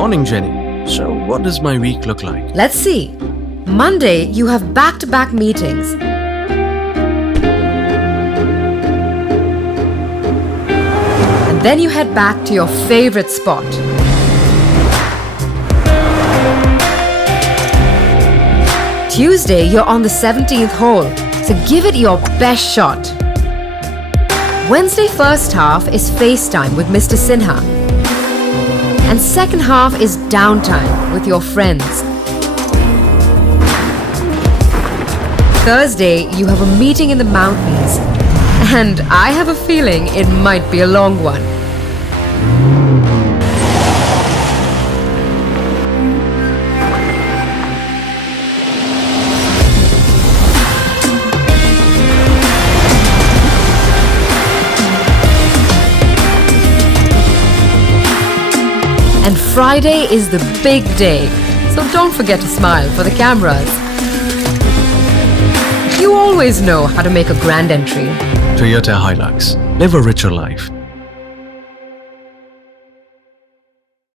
Morning, Jenny. So, what does my week look like? Let's see. Monday, you have back-to-back meetings. And then you head back to your favorite spot. Tuesday, you're on the 17th hole, so give it your best shot. Wednesday first half is FaceTime with Mr. Sinha. And second half is downtime with your friends. Thursday, you have a meeting in the mountains. And I have a feeling it might be a long one. And Friday is the big day, so don't forget to smile for the cameras. You always know how to make a grand entry. Toyota Hilux. Live a richer life.